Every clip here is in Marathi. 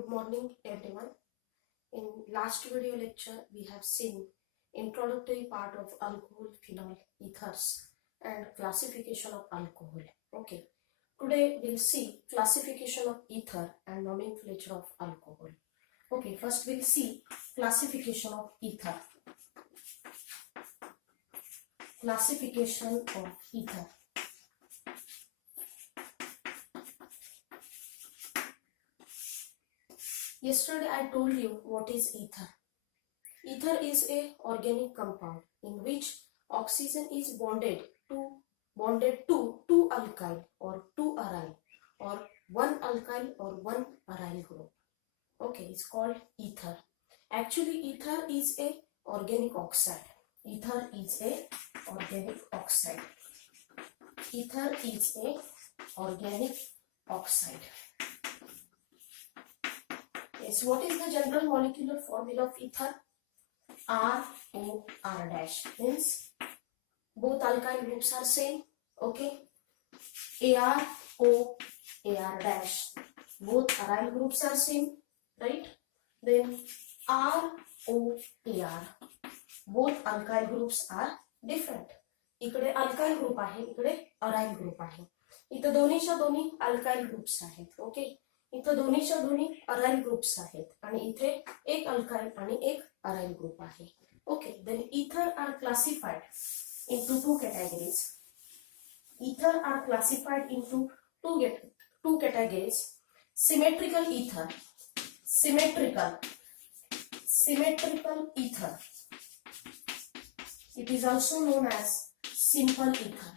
Good morning everyone. In last video lecture we have seen introductory part of alcohol, phenol, ethers and classification of alcohol. Okay. Today we'll see classification of ether and nomenclature of alcohol. Okay, first we'll see classification of ether. Classification of ether. Yesterday I told you what is ether. Ether is a organic compound in which oxygen is bonded to two alkyl or two aryl or one alkyl or one aryl group. Okay, it's called ether. Actually, ether is a organic oxide. Ether is a organic oxide. Ether is a organic oxide. Yes, what is the general molecular formula of ether? ROR dash means both alkyl groups are same. Okay, ARO AR dash, both aryl groups are same, right? Then ROAR, both alkyl groups are different. इकडे अल्काइल ग्रुप आहे, इकडे अराइल ग्रुप आहे. इथं दोन्हीच्या दोन्ही अल्काइल ग्रुप्स आहेत. ओके, इथं दोन्हीच्या दोन्ही अराइल ग्रुप्स आहेत आणि इथे एक अल्काइल आणि एक अराइल ग्रुप आहे. Okay, then ether are classified into two categories. Ether are classified into two categories. Symmetrical ether. Symmetrical ether. It is also known as simple ether.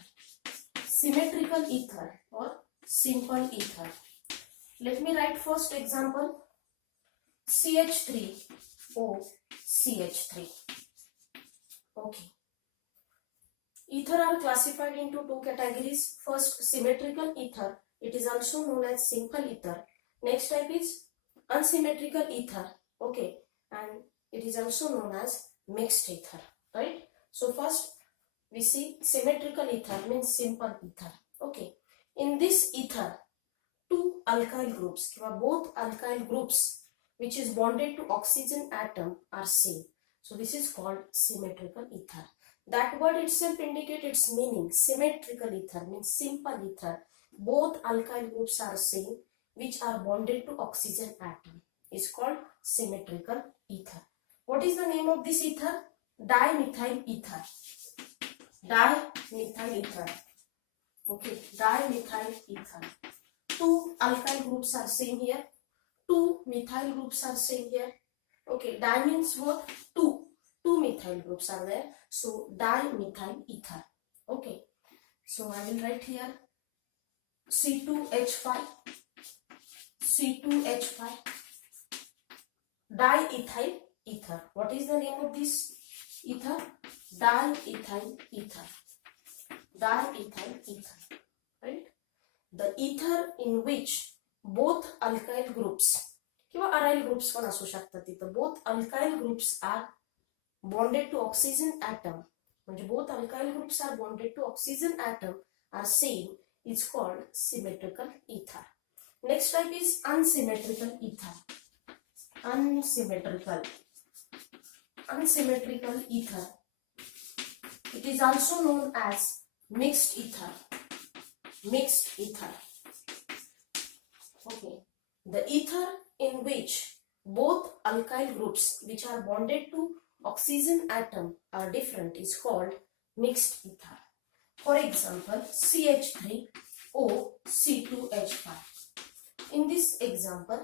Symmetrical ether or simple ether. Let me write first example. CH3O CH3. Okay. Ether are classified into two categories. First, symmetrical ether. It is also known as simple ether. Next type is unsymmetrical ether. Okay, and it is also known as mixed ether. Right? So first we see symmetrical ether means simple ether. Okay, in this ether, two alkyl groups, both alkyl groups which is bonded to oxygen atom are same. So this is called symmetrical ether. That word itself indicates its meaning. Symmetrical ether means simple ether. Both alkyl groups are same which are bonded to oxygen atom. Is called symmetrical ether. What is the name of this ether? Dimethyl ether. Dimethyl ether. Okay, dimethyl ether. Two alkyl groups are same here. Two methyl groups are same here. Okay, di means what? Two methyl groups are there. So dimethyl ether. Okay, so I will write here C2H5. C2H5. Diethyl ether. What is the name of this ether? Diethyl ether. Diethyl ether. Right? The ether in which both alkyl groups किंवा aryl groups पण असू शकतात तिथं, both alkyl groups are bonded to oxygen atom, म्हणजे both alkyl groups are bonded to oxygen atom are same, is called symmetrical ether. Next type is unsymmetrical ether. Unsymmetrical ether. It is also known as mixed ether. Mixed ether. Okay, the ether in which both alkyl groups which are bonded to oxygen atom are different is called mixed ether. For example, CH3O C2H5. In this example,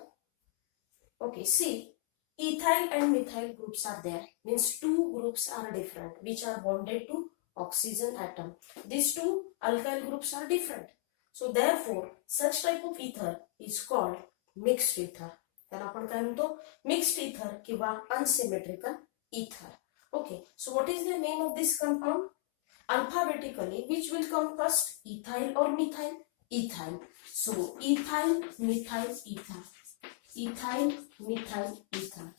okay, see, ethyl and methyl groups are there, means two groups are different which are bonded to oxygen atom. These two alkyl groups are different. So therefore, such type of ether is called mixed ether. त्याला आपण काय म्हणतो? Mixed ether किंवा unsymmetrical ether. Okay, so what is the name of this compound? Alphabetically, which will come first, ethyl or methyl? Ethyl. So ethyl methyl ether. Ethyl methyl ether.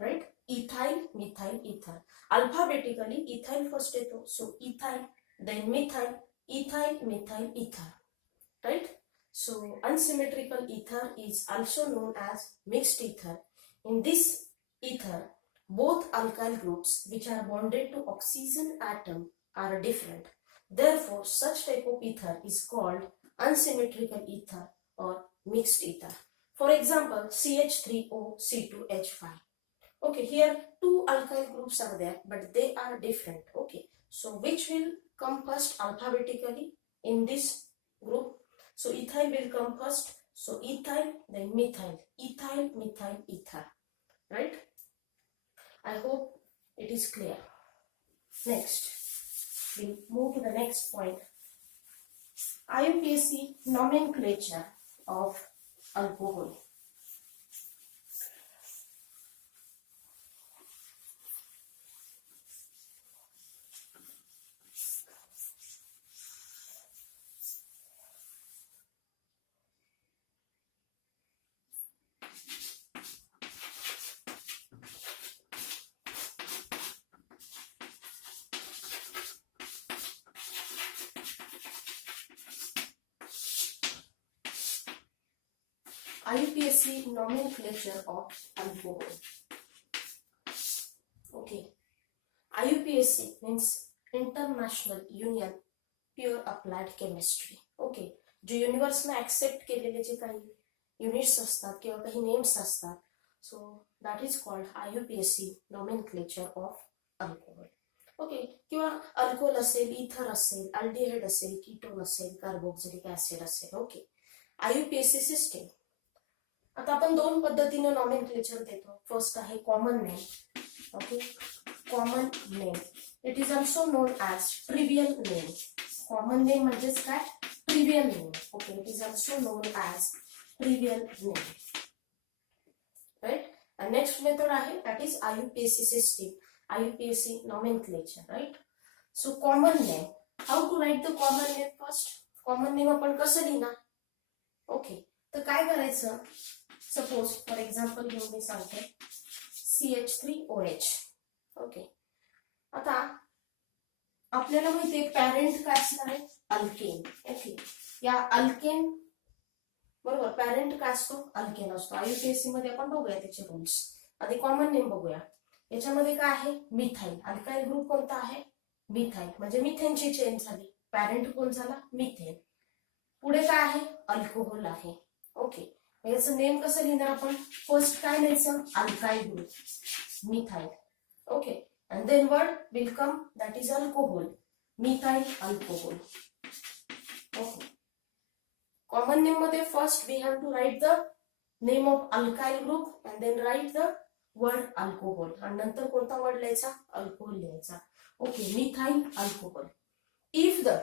Right? Ethyl methyl ether. Alphabetically, ethyl first येतो. So ethyl, then methyl, ethyl methyl ether. Right? So unsymmetrical ether is also known as mixed ether. In this ether, both alkyl groups which are bonded to oxygen atom are different. Therefore, such type of ether is called unsymmetrical ether or mixed ether. For example, CH3O C2H5. Okay, here two alkyl groups are there, but they are different. Okay, so which will come first alphabetically in this group? So ethyl will come first. So ethyl, then methyl, ethyl, methyl, ether. Right? I hope it is clear. Next, we'll move to the next point. IUPAC nomenclature of alcohol. IUPAC nomenclature of alcohol. Okay, IUPAC means International Union Pure Applied Chemistry. Okay, जे युनिवर्सने ऍक्सेप्ट केलेले जे काही युनिट्स असतात किंवा काही नेम्स असतात, so that is called IUPAC nomenclature of alcohol. Okay, किंवा अल्कोहोल असेल, इथर असेल, अल्डिहाइड असेल, कीटोन असेल, कार्बोक्सिलिक ऍसिड असेल. Okay, IUPAC system. आता आपण दोन पद्धतीने नॉमेनक्लेचर देतो. फर्स्ट आहे common name. Okay, common name. It is also known as trivial name. Common name म्हणजेच काय? Trivial name. Okay, it is also known as trivial name. Right. And next method आहे that is IUPAC system, IUPAC nomenclature, right? So common name. How to write the common name first? Common name आपण कसं लिहिणार? ओके, तर काय करायचं? सपोज फॉर एक्झाम्पल घेऊन मी सांगते CH3OH. ओके, आता आपल्याला माहिती आहे पॅरेंट काय असणार आहे? अल्केन. ओके, या अल्केन बरोबर पॅरेंट काय असतो? अल्केन असतो. IUPAC मध्ये आपण बघूया त्याचे रूल्स. आधी कॉमन नेम बघूया. याच्यामध्ये काय आहे? मिथाइल. अल्काइल ग्रुप कोणता आहे? मिथाइल. म्हणजे मिथेनची चेन झाली. पॅरेंट कोण झाला? मिथेन. पुढे काय आहे? अल्कोहोल आहे. ओके, याचं नेम कसं लिहिणार आपण? फर्स्ट काय लिहायचं? Alkyl group, methyl. Okay, and then word will come, that is alcohol, methyl alcohol. Okay, common name मध्ये first we have to write the name of alkyl group and then write the word alcohol, आणि नंतर कोणता वर्ड लिहायचा? अल्कोहोल लिहायचा. Okay, methyl alcohol. If the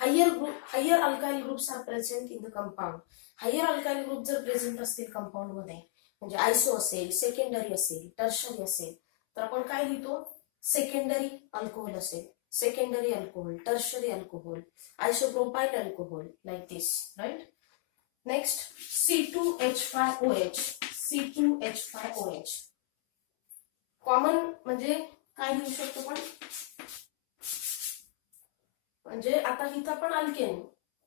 higher alkyl groups are present in the compound, higher alkyl group जर प्रेझेंट असतील कंपाऊंड मध्ये, म्हणजे आयसो असेल, सेकंडरी असेल, टर्शरी असेल, तर आपण काय लिहितो? सेकंडरी अल्कोहोल असेल, secondary alcohol, tertiary alcohol, isopropyl alcohol, like this. Right. Next C2H5OH. C2H5OH common म्हणजे काय लिहू शकतो आपण? म्हणजे आता इथं पण अल्केन,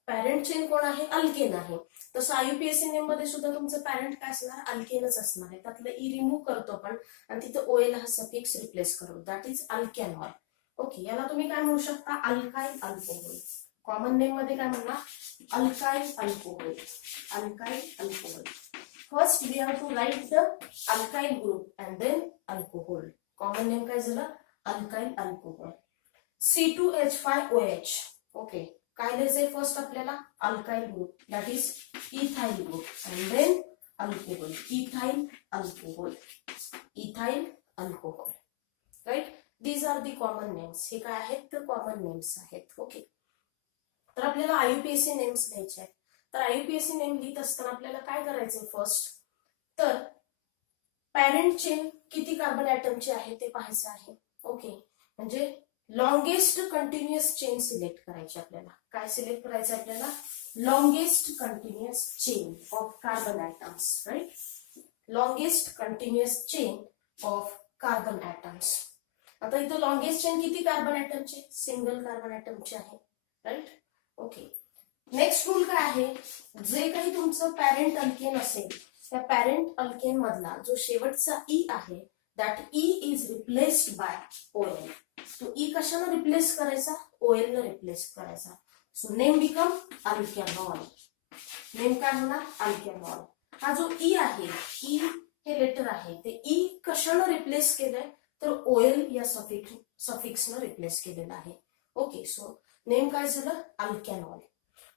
पॅरेंट चेन कोण आहे? अल्केन आहे. तसं IUPAC नेम मध्ये सुद्धा तुमचं पॅरेंट काय असणार? अल्केनच असणार आहे. त्यातलं ई रिमूव्ह करतो आपण आणि तिथं OL हा सफिक्स रिप्लेस करू, दॅट इज अल्कॅनॉल. ओके, याला तुम्ही काय म्हणू शकता? Alkyl alcohol. कॉमन नेम मध्ये काय म्हणणार? Alkyl alcohol, alkyl alcohol. First we have to write the alkyl group and then alcohol. Common name काय झालं? Alkyl alcohol. C2H5OH. ओके, काय लिहायचंय फर्स्ट आपल्याला? Alkyl group, that is ethyl group, and then alcohol, ethyl alcohol, ethyl alcohol. Right. These are the common names. हे काय आहेत? तर कॉमन नेम्स आहेत. ओके, तर आपल्याला IUPAC नेम्स लिहायचे आहेत. तर IUPAC नेम लिहित असताना आपल्याला काय करायचंय फर्स्ट? तर पॅरेंट चेन किती कार्बन ऍटमची आहे ते पाहायचं आहे. ओके, म्हणजे लॉंगेस्ट कंटिन्युअस चेन सिलेक्ट करायची आपल्याला. काय सिलेक्ट करायचं आपल्याला? Longest continuous chain of carbon atoms. Right. Longest continuous chain of carbon atoms. आता इथं लॉंगेस्ट चेन किती कार्बन ऍटमचे? सिंगल कार्बन ऍटमचे आहे. राईट. ओके, नेक्स्ट रूल काय आहे, जे काही तुमचं पॅरेंट अल्केन असेल त्या पॅरेंट अल्केन मधला जो शेवटचा ई आहे that E is replaced by O L. तो ई कशाने रिप्लेस करायचा, ओएल ने रिप्लेस करायचा. So name become alkanol. Name काय होणार, अल्कॅनॉल. हा जो ई आहे, ई हे लेटर आहे, ते ई कशाने रिप्लेस केलंय तर ओएल या सफिक्सनं रिप्लेस केलेलं आहे. ओके, सो नेम काय झालं, अल्कॅनॉल.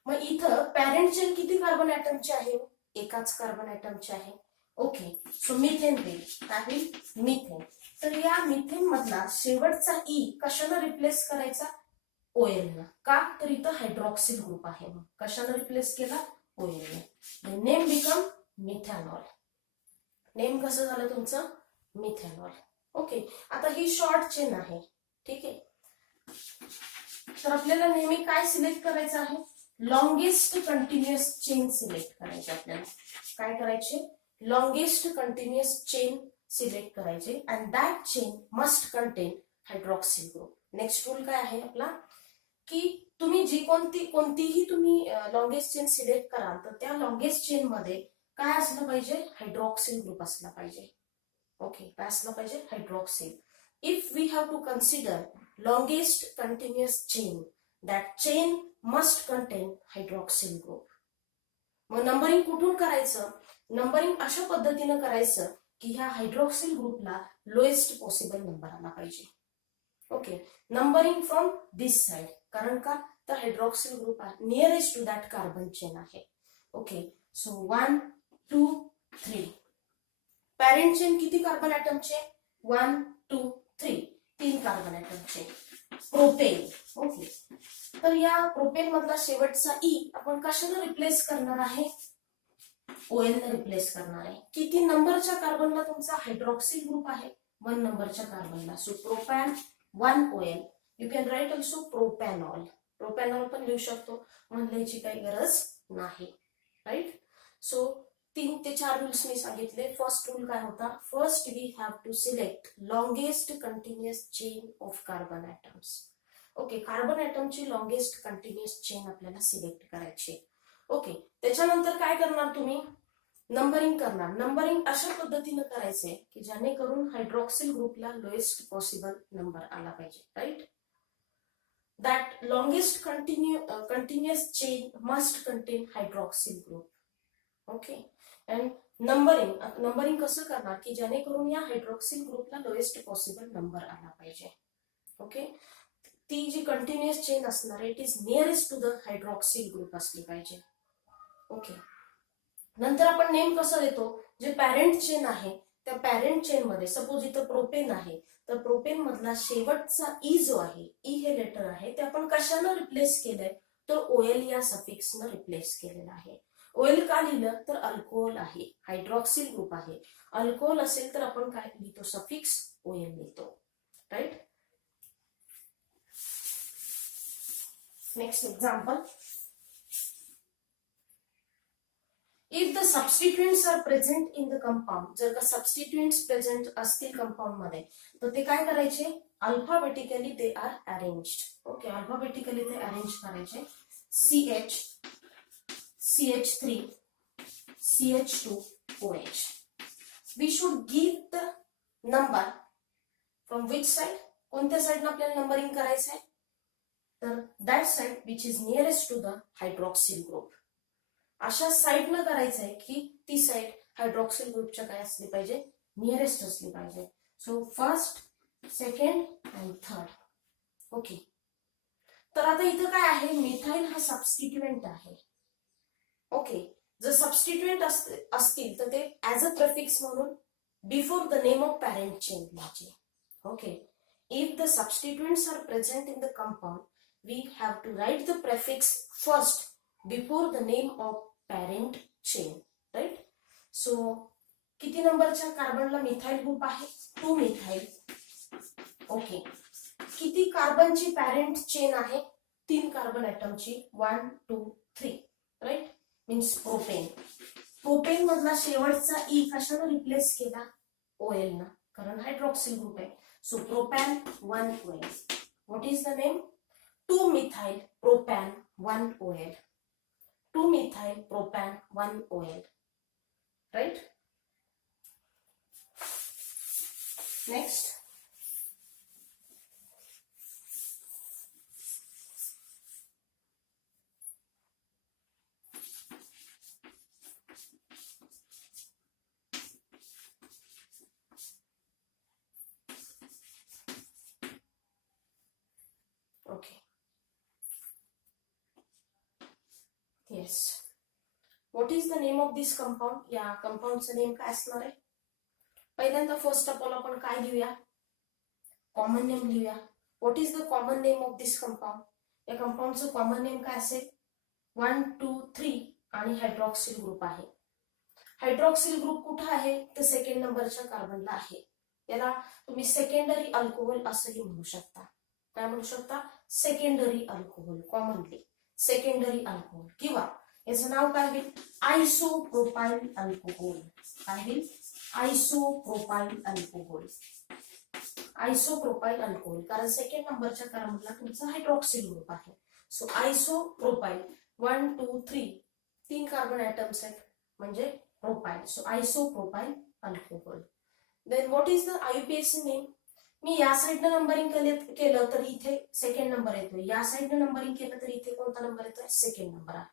मग इथं पॅरेंट चेन किती कार्बन ऍटमचे आहे, एकाच कार्बन ऍटमचे आहे. ओके, सो मिथेन होईल, काय होईल, मिथेन. तर या मिथेन मधला शेवटचा ई कशाने रिप्लेस करायचा, ओएल न. का तर इथं हायड्रॉक्सिल ग्रुप आहे, मग कशाने रिप्लेस केला, ओएल ने. Name become methanol. नेम कसं झालं तुमचं, मिथॅनॉल. ओके, आता ही शॉर्ट चेन आहे, ठीक आहे. तर आपल्याला नेहमी काय सिलेक्ट करायचं आहे, लॉंगेस्ट कंटिन्युअस चेन सिलेक्ट करायचे. आपल्याला काय करायचे, लॉंगेस्ट कंटिन्युअस चेन सिलेक्ट करायचे and that chain must contain hydroxyl group. Next rule काय आहे आपला, की तुम्ही जी कोणतीही तुम्ही लॉंगेस्ट चेन सिलेक्ट कराल तर त्या लॉंगेस्ट चेन मध्ये काय असलं पाहिजे, हायड्रॉक्सिल ग्रुप असला पाहिजे. ओके, काय असलं पाहिजे, hydroxyl. If we have to consider longest continuous chain, that chain must contain hydroxyl group. मग नंबरिंग कुठून करायचं, नंबरिंग अशा पद्धतीने करायचं की ह्या हायड्रॉक्सिल ग्रुपला लोएस्ट पॉसिबल नंबर आला पाहिजे. Okay, numbering from this side, कारण का तर हायड्रॉक्सिल ग्रुप आहे nearest to that carbon chain आहे. Okay, so 1 2 3. पॅरेंट चेन किती कार्बन ऍटमचे, 1 2 3, 3 कार्बन ऍटमचे. प्रोपेन. ओके, तर या प्रोपेन मधला शेवटचा ई आपण कशाने रिप्लेस करणार आहे, ओएल ने रिप्लेस करणार आहे. किती नंबरच्या कार्बनला तुमचा हायड्रॉक्सिल ग्रुप आहे, 1 नंबरच्या कार्बनला. So propan 1 O L. You can write also propanol. Propanol पण लिहू शकतो, म्हणण्याची काही गरज नाही. राईट. सो 3 ते 4 रूल्स मी सांगितले. फर्स्ट रूल काय होता, first we have to select longest continuous chain of carbon atoms. Okay, carbon ऍटमची लॉंगेस्ट कंटिन्युअस चेन आपल्याला सिलेक्ट करायची. ओके, त्याच्यानंतर काय करणार तुम्ही, नंबरिंग करणार. नंबरिंग अशा पद्धतीने करायचे की जेणेकरून हायड्रॉक्सिल ग्रुपला लोएस्ट पॉसिबल नंबर आला पाहिजे. Right. That longest continuous chain must contain hydroxyl group. Okay, and numbering कसं करणार की जेणेकरून या हायड्रॉक्सिल ग्रुपला लोएस्ट पॉसिबल नंबर आला पाहिजे. ओके, ती जी कंटिन्युअस चेन असणार आहे it is nearest to the hydroxyl group असली पाहिजे. ओके, नंतर आपण नेम कसं देतो, जे पॅरेंट चेन आहे त्या पॅरेंट चेन मध्ये सपोज इथं प्रोपेन आहे तर प्रोपेन मधला शेवटचा ई जो आहे, ई हे लेटर आहे ते आपण कशानं रिप्लेस केलंय तर ओएल या सफिक्सनं रिप्लेस केलेलं आहे. ओएल का लिहिलं तर अल्कोहोल आहे, हायड्रॉक्सिल ग्रुप आहे. अल्कोहोल असेल तर आपण काय लिहितो, सफिक्स ओएल लिहितो. Right. Next example, if the substituents are present in the compound. जर का सबस्टिट्युएंट्स प्रेझेंट असतील कंपाऊंड मध्ये तर ते काय करायचे, alphabetically they are arranged. Okay, alphabetically ते अरेंज करायचे. CH CH3 CH2 OH. We should give the number from which side, कोणत्या साइडनं आपल्याला नंबरिंग करायचं आहे तर that side which is nearest to the hydroxyl group. अशा साइडनं करायचं आहे की ती साइड हायड्रॉक्सिल ग्रुपच्या काय असली पाहिजे, नियरेस्ट असली पाहिजे. So first, second and third. Okay, तर आता इथं काय आहे, मिथाइल हा सबस्टिट्युएंट आहे. ओके, जर सबस्टिट्युएंट असतील तर ते ऍज अ प्रेफिक्स म्हणून before the name of parent chain लिहायचे. Okay, if the substituents are present in the compound we have to write the prefix first before the name of parent chain. Right. So किती नंबरच्या कार्बनला मिथाइल ग्रुप आहे, 2 मिथाइल. ओके, किती कार्बनची पॅरेंट चेन आहे, 3 कार्बन ऍटमची, 1 2 3. Right, means propane. प्रोपेन मधला शेवटचा ई कशाने रिप्लेस केला, ओएल ना, कारण हायड्रॉक्सिल ग्रुप आहे. So propan 1 O L. What is the name, 2 methyl propan 1 O L. 2 methyl propan 1 OL, right? Next, okay, yes. What is the name of this compound? या कंपाऊंडचं नेम काय असणार आहे? पहिल्यांदा फर्स्ट ऑफ ऑल आपण काय लिहूया? कॉमन नेम लिहूया. What is the common name of this compound? या कंपाऊंडचं कॉमन नेम काय असेल? 1, 2, 3 आणि हायड्रॉक्सिल ग्रुप आहे. हायड्रॉक्सिल ग्रुप कुठे आहे? तर सेकंड नंबरच्या कार्बनला आहे. याला तुम्ही सेकंडरी अल्कोहोल असंही म्हणू शकता. काय म्हणू शकता? Secondary alcohol, commonly secondary alcohol. किंवा याचं नाव काय होईल? Isopropyl alcohol. काय होईल? Isopropyl alcohol. आयसोप्रोपाइल अल्कोहोल, कारण सेकंड नंबरच्या कार्बनला तुमचा हायड्रॉक्सिल ग्रुप आहे. सो आयसोप्रोपाइल 1, 2, 3 3 कार्बन ऍटम्स आहेत म्हणजे propyl. So isopropyl alcohol. Then what is the IUPAC name? मी या साइडनं नंबरिंग केलं तर इथे सेकंड नंबर येतोय, या साइडनं नंबरिंग केलं तर इथे कोणता नंबर येतोय? सेकंड नंबर आहे.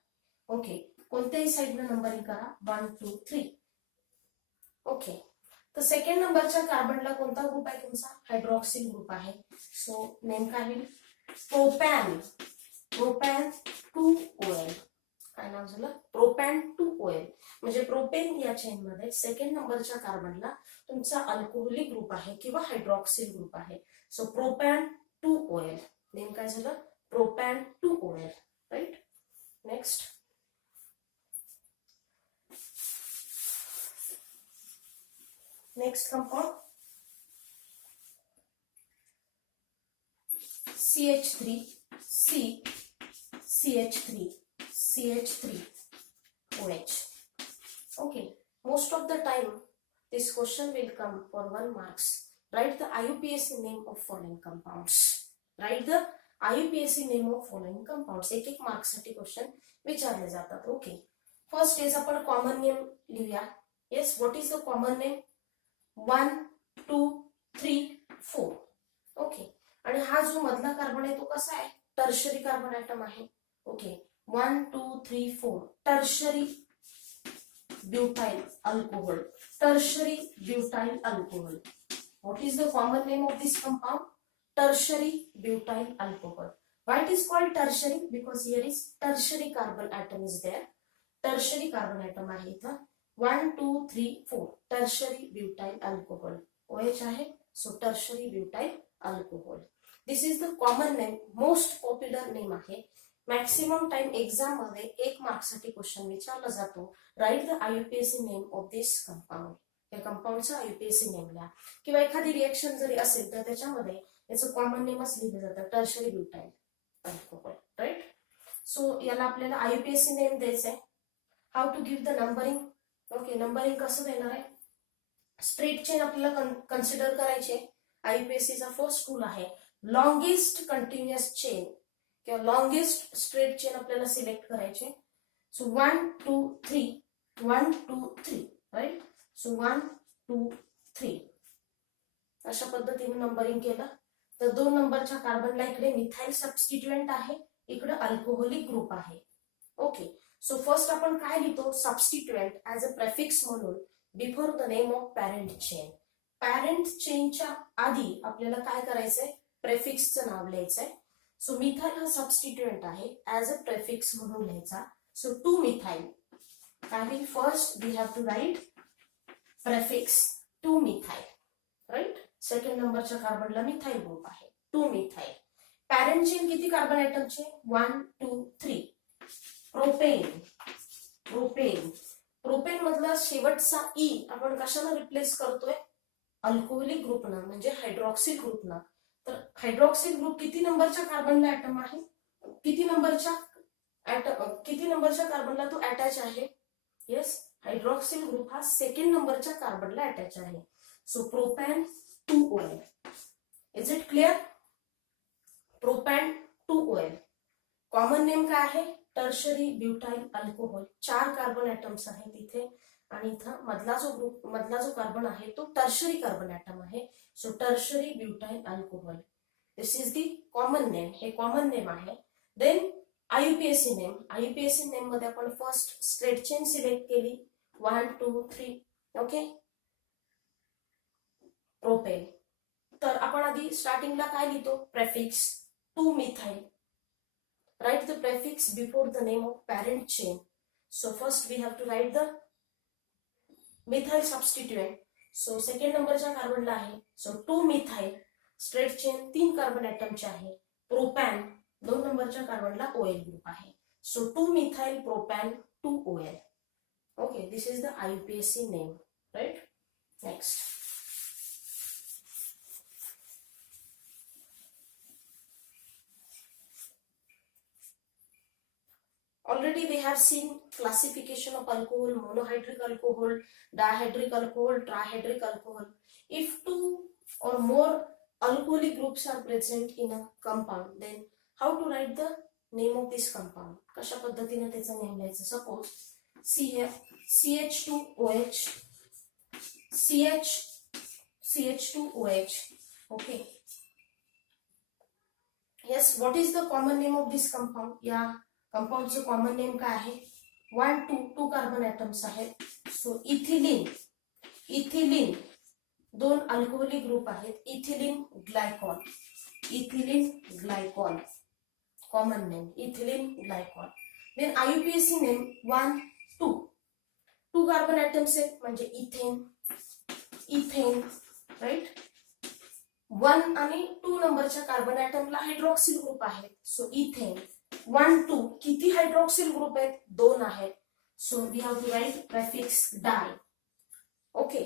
ओके, कोणत्याही साइडनं नंबरिंग करा 1, 2, 3. ओके, तर सेकंड नंबरच्या कार्बनला कोणता ग्रुप आहे तुमचा? हायड्रॉक्सिल ग्रुप आहे. सो नेम काय होईल? प्रोपॅन. Propan 2 OL. काय नाव झालं? Propan 2 OL. म्हणजे प्रोपेन या चेन मध्ये सेकंड नंबरच्या कार्बनला तुमचा अल्कोहोलिक ग्रुप आहे किंवा हायड्रॉक्सिल ग्रुप आहे. So propan 2 OL. नेम काय झालं? Propan 2 OL, right? Next, next compound CH3 C CH3 CH3 OH. Okay, most of the time this question will come for 1 marks. Write the IUPAC name of following compounds. Write the IUPAC name of following compounds. एक एक मार्क्स साठी क्वेश्चन विचारले जातात. ओके, फर्स्ट इज आपण कॉमन नेम लिहूया. Yes, what is the common name? 1, 2, 3, 4. Okay, आणि हा जो मधला कार्बन आहे तो कसा आहे? टर्शरी कार्बन ऍटम आहे. Okay, 1, 2, 3, 4 tertiary butyl alcohol. Tertiary butyl alcohol. What is the common name of this compound? Tertiary butyl alcohol. Why it is called tertiary? Because here is tertiary carbon atom is there. Tertiary carbon atom आहे इथं. 1, 2, 3, 4 tertiary butyl alcohol. OH आहे. So tertiary butyl alcohol. This is the common name, most popular name आहे. मॅक्सिमम टाइम एक्झाम मध्ये 1 मार्क साठी क्वेश्चन विचारला जातो. Write the IUPAC name of this compound. या कंपाऊंडचा आयुपीएसी नेम लिहा. किंवा एखादी रिएक्शन जरी असेल तर त्याच्यामध्ये याचं कॉमन नेमच लिहिलं जातं, tertiary butyl alcohol, right? So याला आपल्याला आयुपीएसी नेम द्यायचंय. How to give the numbering? Okay, numbering कसं देणार आहे? स्ट्रेट चेन आपल्याला कन्सिडर करायचे. आयुपीएसीचा फर्स्ट रूल आहे लॉंगेस्ट कंटिन्युअस चेन किंवा लॉंगेस्ट स्ट्रेट चेन आपल्याला सिलेक्ट करायचे. So 1, 2, 3 1, 2, 3, right? सो 1, 2, 3 अशा पद्धतीने नंबरिंग केलं तर 2 नंबरच्या कार्बनला इकडे मिथाइल सबस्टिट्युएंट आहे, इकडे अल्कोहोलिक ग्रुप आहे. ओके, सो फर्स्ट आपण काय लिहितो? सबस्टिट्युएंट ऍज अ प्रेफिक्स म्हणून before the name of parent chain. Parent चेनच्या आधी आपल्याला काय करायचंय? प्रेफिक्सचं नाव लिहायचंय. सो मिथाइल हा सबस्टिट्युएंट आहे, ऍज अ प्रेफिक्स म्हणून लिहायचा. So 2 methyl. काय होईल? First we have to write prefix 2 methyl, right? Second नंबरच्या कार्बनला मिथाइल ग्रुप आहे, 2 मिथाइल. पॅरेंट चेन किती कार्बन ऍटमचे? 1, 2, 3. प्रोपेन. प्रोपेन. प्रोपेन मधला शेवटचा ई आपण कशाला रिप्लेस करतोय? अल्कोहोलिक ग्रुपनं, म्हणजे हायड्रॉक्सिल ग्रुपनं. तर हायड्रॉक्सिल ग्रुप किती नंबरच्या कार्बनला ऍटम आहे? किती नंबरच्या कार्बनला तो अटॅच आहे? येस, हायड्रॉक्सिल ग्रुप हा सेकंड नंबरच्या कार्बनला अटॅच आहे. So propan 2 OL. Is it clear? Propan 2 OL. Common name काय आहे? Tertiary butyl alcohol, 4 carbon atoms आहेत इथे आणि इथं मधला जो कार्बन आहे तो टर्शरी कार्बन ऍटम आहे. So tertiary butyl alcohol, this is the common name, हे कॉमन नेम आहे. देन आयुपीएसी नेम मध्ये आपण फर्स्ट स्ट्रेट चेन सिलेक्ट केली, 1 2 3. Okay, propane. तर आपण आधी स्टार्टिंगला काय लिहितो, prefix 2 methyl. Right the prefix before the name of parent chain. So first we have to write the methyl substituent. So second नंबरच्या कार्बनला आहे, so 2 methyl, straight chain 3 carbon ऍटमचे आहे. प्रोपॅन 2 नंबरच्या कार्बनला ओएल ग्रुप आहे. So 2 methyl propan 2 O L. Okay, this is the IUPAC name. Right, next. Already we have seen classification of alcohol, monohydric alcohol, dihydric alcohol, trihydric alcohol. If 2 or more alcoholic groups are present in a compound, then how to write the name of this compound? कशा पद्धतीने त्याचं नेम लिहायचं? Suppose CH2OH, CH2OH. Okay. Yes, what is the common name of this compound? Yeah. कंपाऊंडचं कॉमन नेम काय आहे? 1 2 कार्बन ऍटम्स आहेत. सो इथिलीन 2 अल्कोहोलिक ग्रुप आहेत. Ethylene glycol, common name ethylene glycol. Then IUPAC name 1 2 carbon atoms आहेत म्हणजे इथेन. राइट, 1 आणि 2 नंबरच्या कार्बन ऍटमला हायड्रॉक्सिल ग्रुप आहेत. सो इथेन 1 2 किती हायड्रॉक्सिल ग्रुप आहेत? 2 आहेत. So we have to write prefix di. Okay,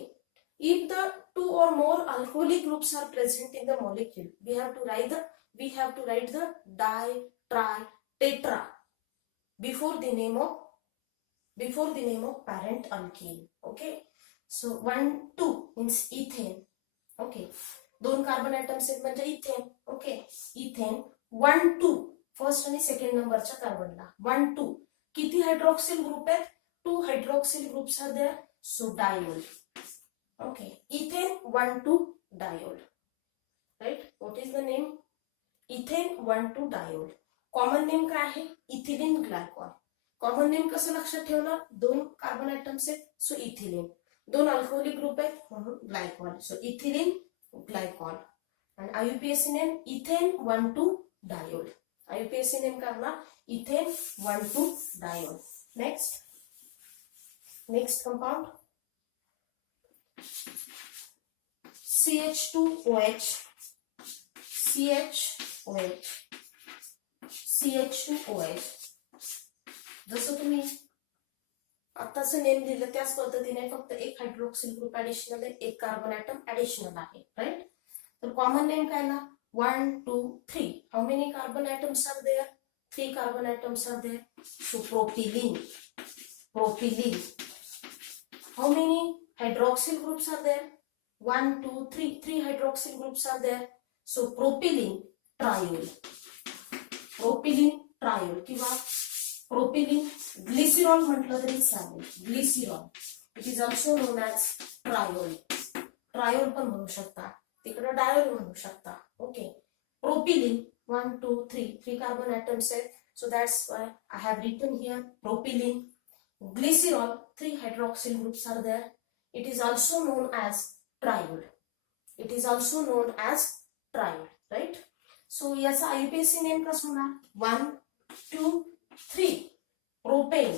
if the 2 or more alcoholic groups are present in the molecule, we have to write the di, tri, tetra before the name of parent alkene. Okay, so 1 2 means ethane. Okay, 2 carbon atoms आहेत म्हणजे इथेन. ओके, इथेन 1 2 फर्स्ट आणि सेकंड नंबरच्या कार्बनला 1 2 किती हायड्रॉक्सिल ग्रुप आहेत? 2 hydroxyl groups are there. So diol. Okay, ethane 1 2 diol. Right, what is the name? Ethane 1 2 diol. Common name काय आहे? Ethylene glycol. कॉमन नेम कसं लक्षात ठेवणार? 2 कार्बन ऍटम्स आहेत. सो इथिलीन, 2 अल्कोहोलिक ग्रुप आहेत म्हणून ग्लायकॉल. So ethylene glycol. आणि IUPAC name ethane 1 2 diol. IUPAC name काय होणार? Ethane 1 2 diol. Next compound CH2OH. जसं तुम्ही आताच नेम दिलं त्याच पद्धतीने फक्त एक हायड्रॉक्सिल ग्रुप ऍडिशनल आहे, एक कार्बन ऍटम ऍडिशनल आहे. राइट, तर कॉमन नेम काय ना? 1 2 3. How many carbon atoms are there? 3 carbon atoms are there. So propylene. How many hydroxyl groups are there? 1 2 3. 3 hydroxyl groups are there. So propylene triol किंवा propylene glycerol म्हटलं तरी चालेल. Glycerol, it is also known as triol पण म्हणू शकता, तिकडे डायोल म्हणू शकता. ओके, प्रोपिलिन 1 2 3 कार्बन ऍटम्स आहेत. So that's why I have written here propylene. Glycerol 3 hydroxyl groups are there. It is also known as triol. Right, so याचा आयुपीएसी नेम कसं होणार? 1 2 3 propane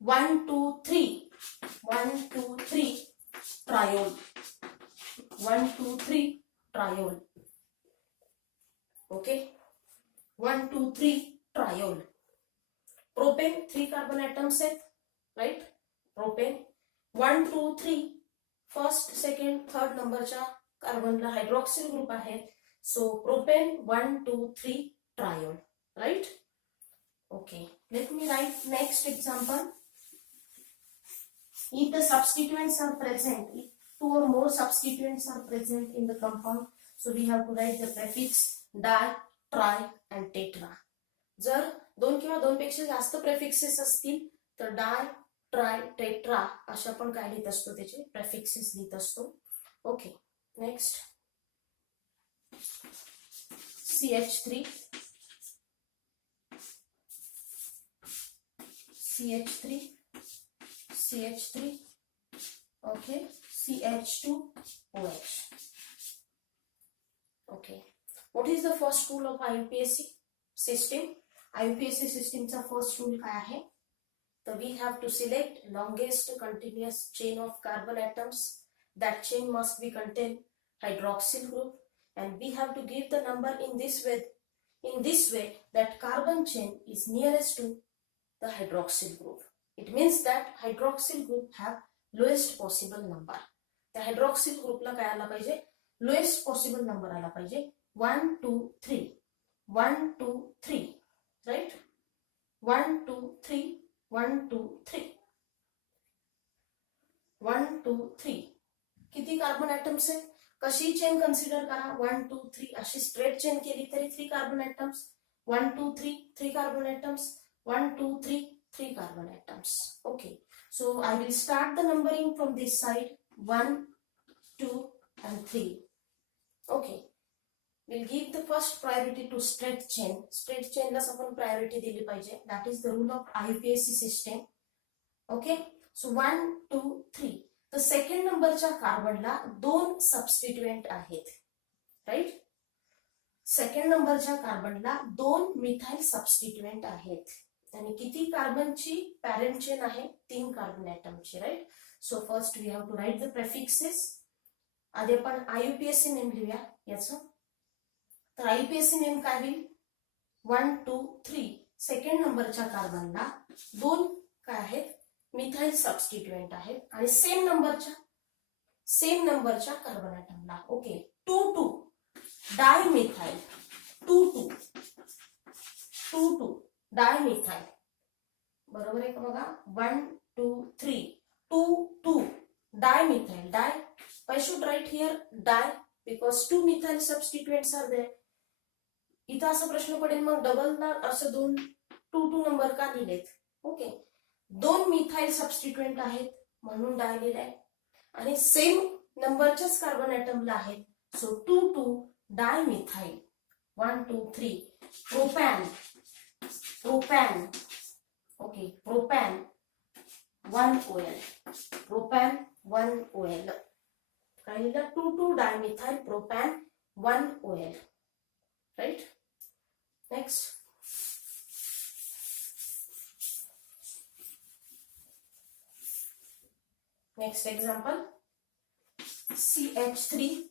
1 2 3 triol. 1 2 3 triol. Okay, 1 2 3 triol. Propane 3 carbon atoms आहेत. Right, propane 1 2 3 first second third नंबरच्या कार्बनला हायड्रॉक्सिल ग्रुप आहे. So propane 1 2 3 triol. Right, okay, let me right next example. If the substituents are present, if 2 or more substituents are present in the compound, So we have to write the prefix di, tri and tetra. जर दोन किंवा दोन पेक्षा जास्त प्रेफिक्सेस असतील तर डाय, ट्राय, टेट्रा अशा आपण काय लिहित असतो, त्याचे प्रेफिक्सेस लिहित असतो. Okay, next CH3, CH3, CH3, okay, CH2OH. Okay, what is the first rule of IUPAC system? IUPAC system चा first rule काय आहे? So we have to select longest continuous chain of carbon atoms. That chain must be contain hydroxyl group, and we have to give the number in this way that carbon chain is nearest to the hydroxyl group. It means that hydroxyl group have lowest possible number. The hydroxyl group ला काय आला पाहिजे? Lowest possible number आला पाहिजे. 1 2 3 1 2 3, right? 1 2 3 1 2 3 1 2 3. किती कार्बन ॲटम्स आहे? कशी चेन कन्सिडर करा? 1 2 3 अशी स्ट्रेट चेन केली तरी 3 carbon atoms. 1 2 3 3 carbon atoms. 1 2 3 3 carbon atoms. Okay, so I will start the numbering from this side. 1 2 and 3. Okay, we'll give the first priority to straight chain. Straight chain ला आपण priority दिली पाहिजे. That is the rule of IUPAC system. Okay, so 1 2 3. तर सेकंड नंबरच्या कार्बनला दोन सबस्टिट्युएंट आहेत, राईट? सेकंड नंबरच्या कार्बनला दोन मिथाइल सबस्टिट्युएंट आहेत. आणि किती कार्बनची पॅरेंट चेन आहे? 3 कार्बन ॲटमची, right? So first we have to write the prefixes. आधी आपण IUPAC नेम लिहूया याचं. तर IUPAC नेम काय होईल? 1 2 3. सेकंड नंबरच्या कार्बनला दोन काय आहेत? मिथाइल सबस्टिट्युएंट आहेत. आणि सेम नंबरच्या कार्बन ॲटमला, ओके, 2 2 डायमिथाइल, 2 2 2 2 डायमिथाइल, बरोबर आहे का बघा? 1 2 3 2 2 dimethyl. Di, I should write here di because 2 methyl substituents are there. इथं असा प्रश्न पडेल मग डबलला असं 2 2 नंबर का लिहिलेत? ओके, 2 मिथाइल सबस्टिट्युएंट आहेत म्हणून डाय लिहिलाय आणि सेम नंबरच्याच कार्बन ॲटमला आहेत. So 2 2 dimethyl. 1 2 3 propan, okay, propan 1 OL, propan 1 OL. काय लिहिलं? 2 2 dimethyl propan 1 OL, right? Next example, CH3,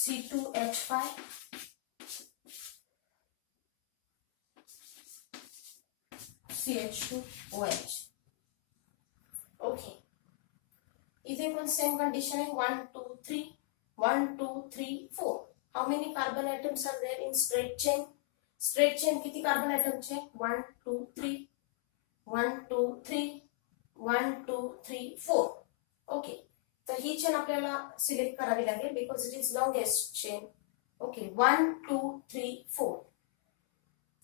C2H5, CH2OH. Okay, इथे पण सेम कंडिशन आहे. 1 2 3 1 2 3 4. How many carbon atoms are there in straight chain? Straight chain किती कार्बन ॲटमचे? 1 2 3 1 2 3 1 2 3 4. ओके, तर ही चेन आपल्याला सिलेक्ट करावी लागेल because it is longest chain. Okay, 1 2 3 4,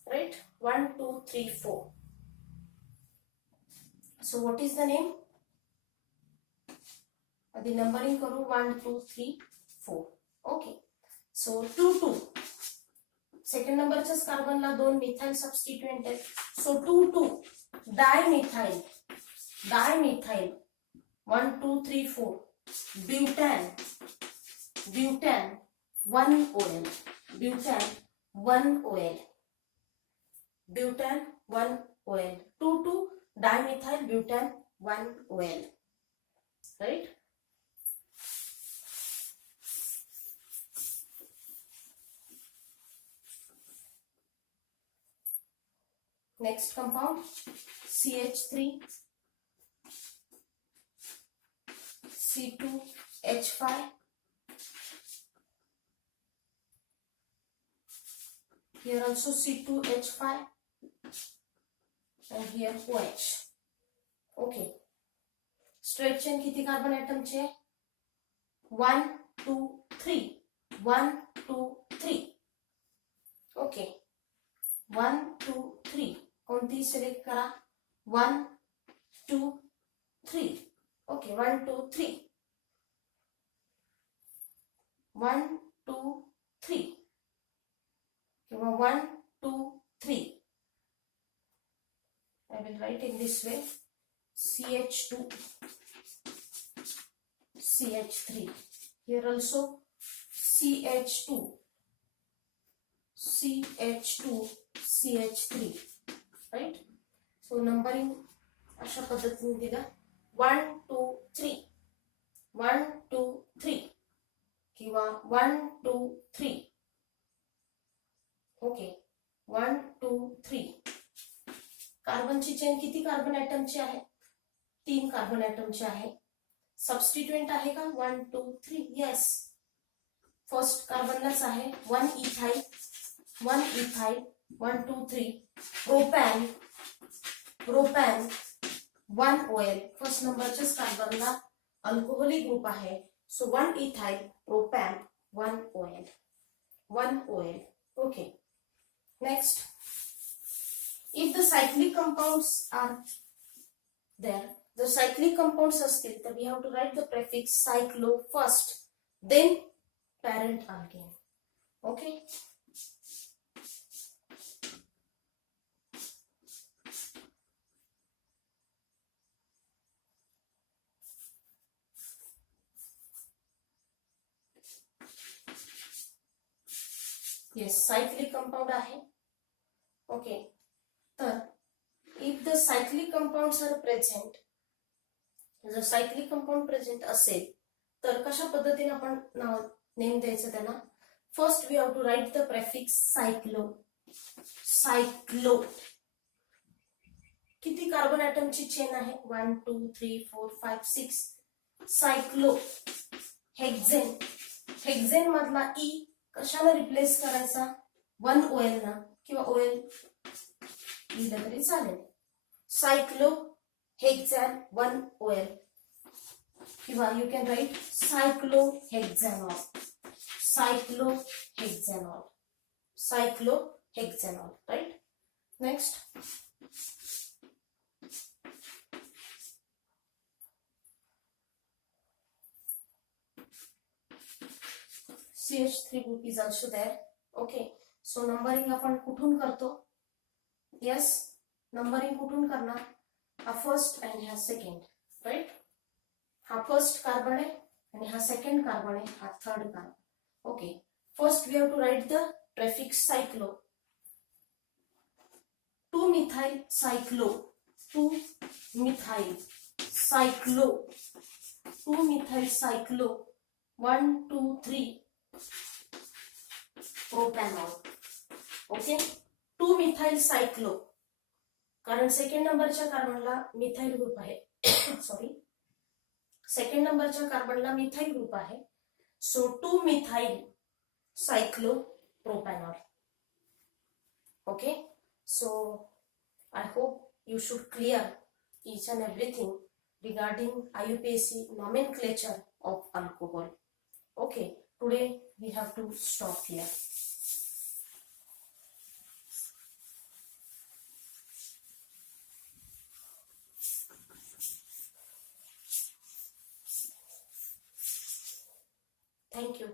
right? 1 2 3 4. So what is the name? आधी नंबरिंग करू. 1 2 3 4. ओके, सो 2 2 सेकंड नंबरच्याच कार्बनला दोन मिथाइल सबस्टिट्युएंट आहेत. So 2 2 dimethyl 1 2 3 4. Butane 1 OL, butane 1 OL, butane 1 OL. 2 2 dimethyl ब्युटॅन 1 OL, right? Next compound, CH3, C2H5, here also C2H5 and here OH. Okay, straight chain किती कार्बन ॲटमचे 1 2 3 1 2 3 ओके 1 2 3 कोणती सिलेक्ट करा 1 2 3 ओके 1 2 3 1 2 3 किंवा 1 2 3 I will write in this way CH2 CH3 here also CH2 CH2 CH3 right so numbering अशा पद्धतीने दिला 1 2 3 1 2 3 किंवा 1 2 3 ओके 1 2 3 कार्बनची चेन किती कार्बन ॲटमची आहे 3 कार्बन ॲटमची आहे सबस्टिट्यूएंट आहे का 1 2 3 येस फर्स्ट कार्बनलाच आहे 1 ethyl 1 2 3 propan propan 1 OL first नंबरच्याच कार्बनला अल्कोहोलिक ग्रुप आहे so 1 ethyl propan 1 OL okay next if the cyclic compounds are there the cyclic compounds असतील तर we have to write the prefix cyclo first then parent alkane okay yes cyclic compound आहे okay तर if the cyclic compounds are present जर cyclic compound present असेल तर कशा पद्धतीने आपण नेम द्यायचं त्यांना first we have to write the prefix cyclo किती कार्बन ॲटमची चेन आहे 1 2 3 4 5 6 सायक्लो हेक्झेन मधला ई कशाला रिप्लेस करायचा 1 OL ना किंवा OL लिहिलं तरी चालेल सायक्लो हेक्झॅन 1 OL किंवा you can write cyclohexanol right next CH3 group is also there okay so numbering आपण कुठून करतो yes numbering कुठून करणार हा फर्स्ट आणि हा सेकंड राईट हा फर्स्ट कार्बन आहे आणि हा सेकंड कार्बन आहे हा third carbon okay first we have to write the prefix cyclo 2 methyl cyclo 2 methyl cyclo 1 2 3 propanol okay 2 methyl cyclo कारण सेकंड नंबरच्या कार्बनला मिथाइल ग्रुप आहे सॉरी सेकंड नंबरच्या कार्बनला मिथाइल ग्रुप आहे so 2 methyl cyclo propanol okay so I hope you should clear each and everything regarding IUPAC nomenclature of alcohol. Okay, today we have to stop here. Thank you.